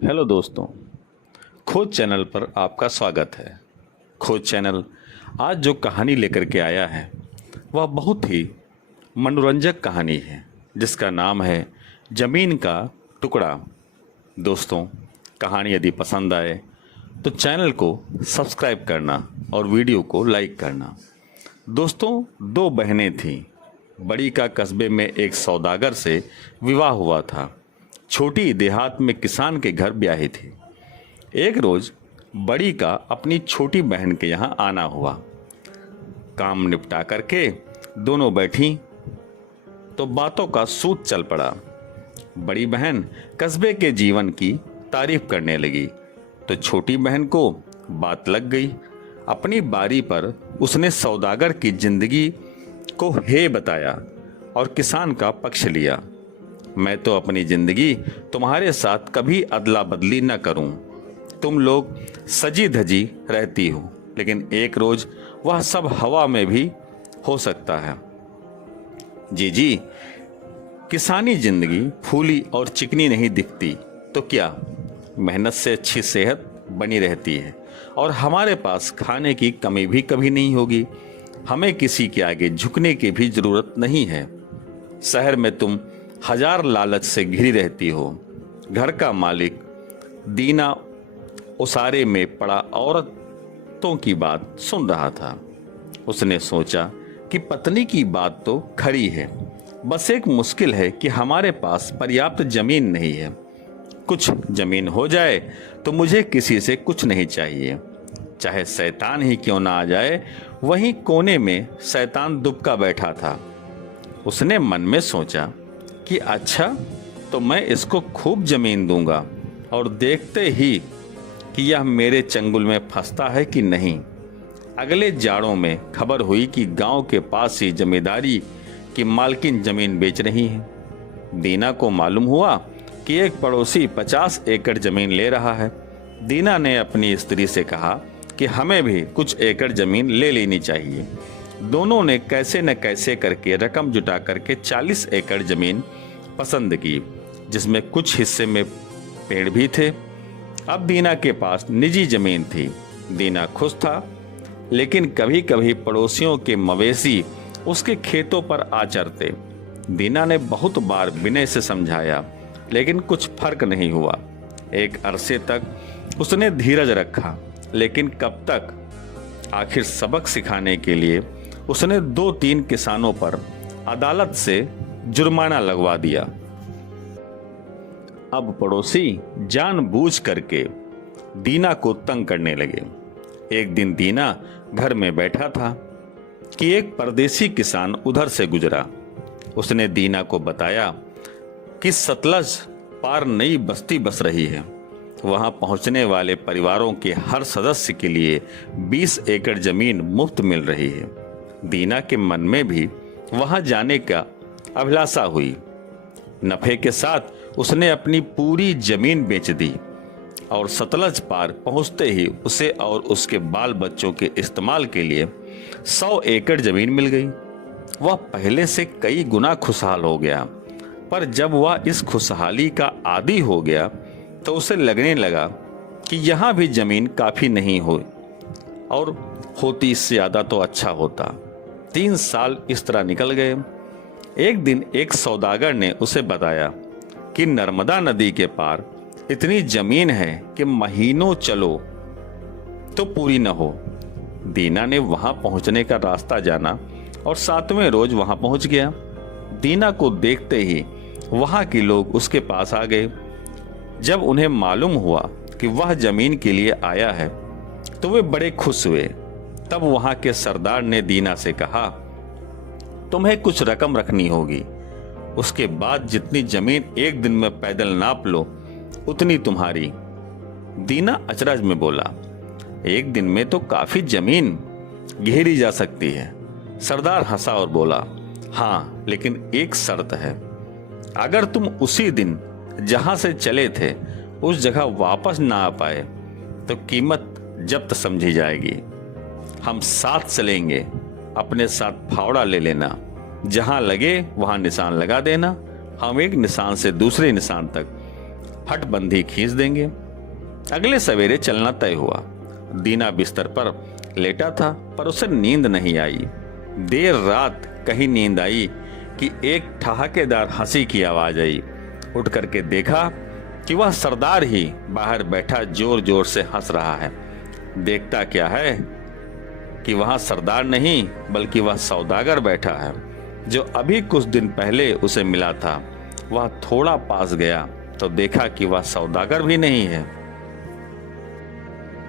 Hello दोस्तों, खोज channel पर आपका स्वागत है। खोज चैनल आज जो कहानी लेकर के आया है वह बहुत ही मनोरंजक कहानी है जिसका नाम है ज़मीन का टुकड़ा। दोस्तों, कहानी यदि पसंद आए तो चैनल को सब्सक्राइब करना और वीडियो को लाइक करना। दोस्तों, दो बहनें थीं। बड़ी का कस्बे में एक सौदागर से विवाह हुआ था। छोटी देहात में किसान के घर ब्याही थी। एक रोज बड़ी का अपनी छोटी बहन के यहाँ आना हुआ। काम निपटा करके दोनों बैठी तो बातों का सूत चल पड़ा। बड़ी बहन कस्बे के जीवन की तारीफ करने लगी तो छोटी बहन को बात लग गई। अपनी बारी पर उसने सौदागर की जिंदगी को हे बताया और किसान का पक्ष लिया। मैं तो अपनी जिंदगी तुम्हारे साथ कभी अदला बदली न करूं। तुम लोग सजी धजी रहती हो, लेकिन एक रोज वह सब हवा में भी हो सकता है। जी, किसानी जिंदगी फूली और चिकनी नहीं दिखती तो क्या, मेहनत से अच्छी सेहत बनी रहती है और हमारे पास खाने की कमी भी कभी नहीं होगी। हमें किसी के आगे झुकने की भी जरूरत नहीं है। शहर में तुम हजार लालच से घिरी रहती हो। घर का मालिक दीना उसारे में पड़ा औरतों की बात सुन रहा था। उसने सोचा कि पत्नी की बात तो खरी है, बस एक मुश्किल है कि हमारे पास पर्याप्त जमीन नहीं है। कुछ जमीन हो जाए तो मुझे किसी से कुछ नहीं चाहिए, चाहे शैतान ही क्यों ना आ जाए। वहीं कोने में शैतान दुबका बैठा था। उसने मन में सोचा कि अच्छा, तो मैं इसको खूब जमीन दूंगा और देखते ही कि यह मेरे चंगुल में फंसता है कि नहीं। अगले जाड़ों में खबर हुई कि गांव के पास ही जमींदारी की मालकिन जमीन बेच रही है। दीना को मालूम हुआ कि एक पड़ोसी 50 एकड़ जमीन ले रहा है। दीना ने अपनी स्त्री से कहा कि हमें भी कुछ एकड़ जमीन ले लेनी चाहिए। दोनों ने कैसे न कैसे करके रकम जुटा करके 40 एकड़ जमीन पसंद की, जिसमें कुछ हिस्से में पेड़ भी थे। अब दीना के पास निजी जमीन थी। दीना खुश था, लेकिन कभी कभी पड़ोसियों के मवेशी उसके खेतों पर आ चरते। दीना ने बहुत बार विनय से समझाया, लेकिन कुछ फर्क नहीं हुआ। एक अरसे तक उसने धीरज रखा, लेकिन कब तक। आखिर सबक सिखाने के लिए उसने 2-3 किसानों पर अदालत से जुर्माना लगवा दिया। अब पड़ोसी जानबूझ करके दीना को तंग करने लगे। एक दिन दीना घर में बैठा था कि एक परदेसी किसान उधर से गुजरा। उसने दीना को बताया कि सतलज पार नई बस्ती बस रही है। वहां पहुंचने वाले परिवारों के हर सदस्य के लिए 20 एकड़ जमीन मुफ्त मिल रही है। दीना के मन में भी वहां जाने का अभिलाषा हुई। नफे के साथ उसने अपनी पूरी जमीन बेच दी और सतलज पार पहुंचते ही उसे और उसके बाल बच्चों के इस्तेमाल के लिए 100 एकड़ जमीन मिल गई। वह पहले से कई गुना खुशहाल हो गया, पर जब वह इस खुशहाली का आदी हो गया तो उसे लगने लगा कि यहाँ भी जमीन काफी नहीं हो और होती इससे ज्यादा तो अच्छा होता। 3 साल इस तरह निकल गए। एक दिन एक सौदागर ने उसे बताया कि नर्मदा नदी के पार इतनी जमीन है कि महीनों चलो तो पूरी न हो। दीना ने वहां पहुंचने का रास्ता जाना और 7वें रोज वहां पहुंच गया। दीना को देखते ही वहां के लोग उसके पास आ गए। जब उन्हें मालूम हुआ कि वह जमीन के लिए आया है तो वे बड़े खुश हुए। तब वहां के सरदार ने दीना से कहा, तुम्हें कुछ रकम रखनी होगी। उसके बाद जितनी जमीन एक दिन में पैदल नाप लो उतनी तुम्हारी। दीना अचरज में बोला, एक दिन में तो काफी जमीन घेरी जा सकती है। सरदार हंसा और बोला, हाँ, लेकिन एक शर्त है। अगर तुम उसी दिन जहां से चले थे उस जगह वापस ना आ पाए तो कीमत जब्त समझी जाएगी। हम साथ चलेंगे, अपने साथ फावड़ा ले लेना, जहां लगे वहां निशान लगा देना। हम एक निशान से दूसरे निशान तक फटबंदी खींच देंगे। अगले सवेरे चलना तय हुआ। दीना बिस्तर पर लेटा था, पर उसे नींद नहीं आई। देर रात कहीं नींद आई कि एक ठहाकेदार हंसी की आवाज आई। उठ करके देखा कि वह सरदार ही बाहर बैठा जोर जोर से हंस रहा है। देखता क्या है कि वहां सरदार नहीं बल्कि वह सौदागर बैठा है जो अभी कुछ दिन पहले उसे मिला था। वह थोड़ा पास गया तो देखा कि वह सौदागर भी नहीं है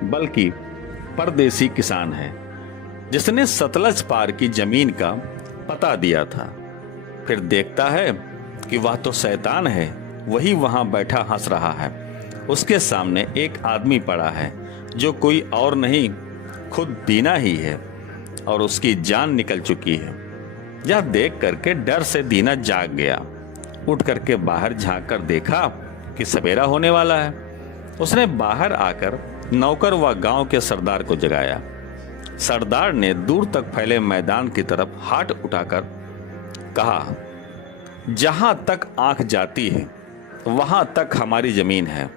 बल्कि परदेसी किसान है जिसने सतलज पार की जमीन का पता दिया था। फिर देखता है कि वह तो शैतान है, वही वहां बैठा हंस रहा है। उसके सामने एक आदमी पड़ा है जो कोई और नहीं खुद दीना ही है और उसकी जान निकल चुकी है। यह देख करके डर से दीना जाग गया। उठ करके बाहर झांक कर देखा कि सवेरा होने वाला है। उसने बाहर आकर नौकर व गांव के सरदार को जगाया। सरदार ने दूर तक फैले मैदान की तरफ हाथ उठाकर कहा, जहां तक आंख जाती है वहां तक हमारी जमीन है।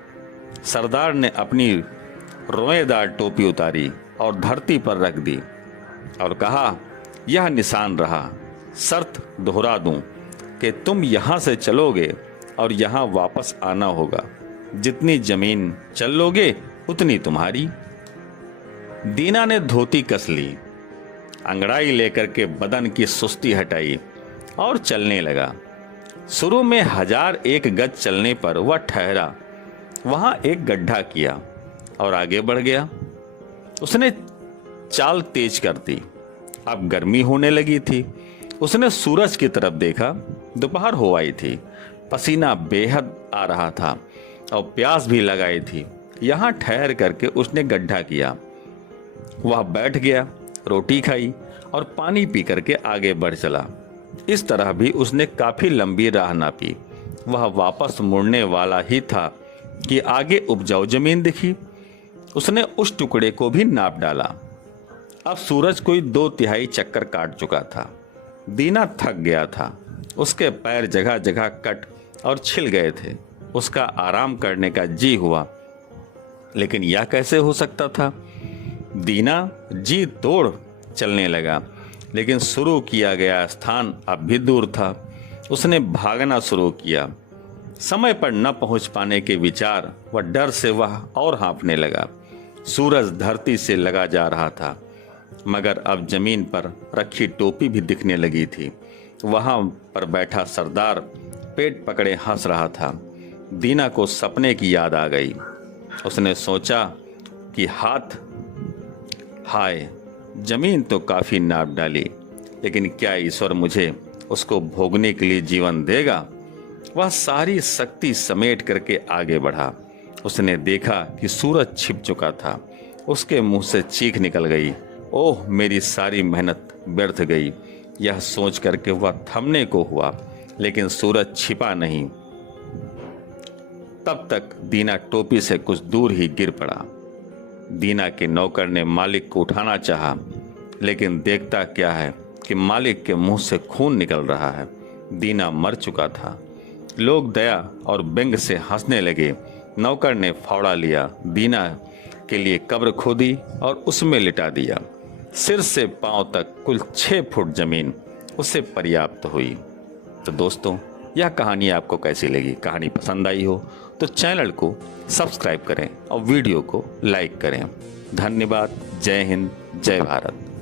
सरदार ने अपनी रोएदार टोपी उतारी और धरती पर रख दी और कहा, यह निशान रहा, शर्त दोहरा दूं कि तुम यहां से चलोगे और यहां वापस आना होगा। जितनी जमीन चल लोगे उतनी तुम्हारी। दीना ने धोती कस ली, अंगड़ाई लेकर के बदन की सुस्ती हटाई और चलने लगा। शुरू में 1001 गज चलने पर वह ठहरा, वहां एक गड्ढा किया और आगे बढ़ गया। उसने चाल तेज कर दी। अब गर्मी होने लगी थी। उसने सूरज की तरफ देखा। दोपहर हो आई थी। पसीना बेहद आ रहा था और प्यास भी लगाई थी। यहां ठहर करके उसने गड्ढा किया। वह बैठ गया, रोटी खाई और पानी पी करके आगे बढ़ चला। इस तरह भी उसने काफी लंबी राह नापी। वह वापस मुड़ने वाला ही था कि आगे उपजाऊ जमीन दिखी। उसने उस टुकड़े को भी नाप डाला। अब सूरज कोई 2/3 चक्कर काट चुका था। दीना थक गया था। उसके पैर जगह जगह कट और छिल गए थे। उसका आराम करने का जी हुआ, लेकिन यह कैसे हो सकता था। दीना जी तोड़ चलने लगा, लेकिन शुरू किया गया स्थान अब भी दूर था। उसने भागना शुरू किया। समय पर न पहुंच पाने के विचार व डर से वह और हाँफने लगा। सूरज धरती से लगा जा रहा था, मगर अब जमीन पर रखी टोपी भी दिखने लगी थी। वहां पर बैठा सरदार पेट पकड़े हंस रहा था। दीना को सपने की याद आ गई। उसने सोचा कि हाय, जमीन तो काफी नाप डाली, लेकिन क्या ईश्वर मुझे उसको भोगने के लिए जीवन देगा। वह सारी शक्ति समेट करके आगे बढ़ा। उसने देखा कि सूरज छिप चुका था। उसके मुंह से चीख निकल गई, ओह मेरी सारी मेहनत व्यर्थ गई। यह सोच करके वह थमने को हुआ, लेकिन सूरज छिपा नहीं। तब तक दीना टोपी से कुछ दूर ही गिर पड़ा। दीना के नौकर ने मालिक को उठाना चाहा, लेकिन देखता क्या है कि मालिक के मुंह से खून निकल रहा है। दीना मर चुका था। लोग दया और व्यंग से हंसने लगे। नौकर ने फावड़ा लिया, दीना के लिए कब्र खोदी और उसमें लिटा दिया। सिर से पांव तक कुल 6 फुट जमीन उसे पर्याप्त हुई। तो दोस्तों, यह कहानी आपको कैसी लगी? कहानी पसंद आई हो तो चैनल को सब्सक्राइब करें और वीडियो को लाइक करें। धन्यवाद। जय हिंद, जय भारत।